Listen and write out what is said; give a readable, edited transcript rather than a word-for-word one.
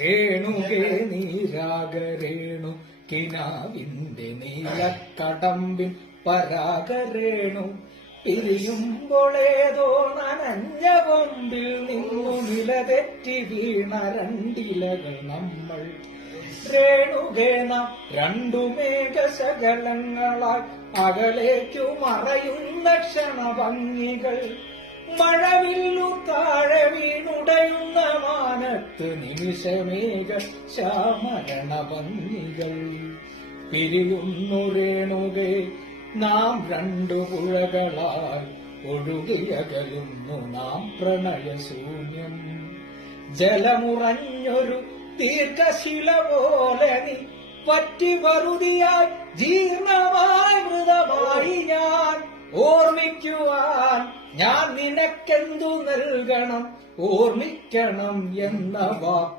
രേണുകേ നീരാഗരേണു കിനാവിന്റെ നീലക്കടമ്പിൻ പരാഗരേണു പിരിയുമ്പോളേതോ നനഞ്ഞ കൊമ്പിൽ നിന്നു നിലതെറ്റി വീണ രണ്ടിലകൾ നമ്മൾ. രേണുകേ നാം രണ്ടു മേഘശകലങ്ങളായി അകലേക്കു മറയുന്ന ക്ഷണഭംഗികൾ. മഴവില്ലു താഴെ വീണുടയുന്ന മാനത്ത് നിമിഷമേഘ ശ്യാമരണ ഭംഗികൾ. പിരിയുന്നു രേണുകേ നാം രണ്ടു പുഴകളായി ഒഴുകിയകലുന്നു നാം പ്രണയശൂന്യം. ജലമുറഞ്ഞൊരു ദീർഘശില പോലെ നീ പറ്റി വറുതിയായി ജീർണമായി മൃതമായി ഞാൻ. ഓർമ്മിക്കുവാൻ ഞാൻ നിനക്കെന്തു നൽകണം, ഓർമ്മിക്കണം എന്ന വാക്കു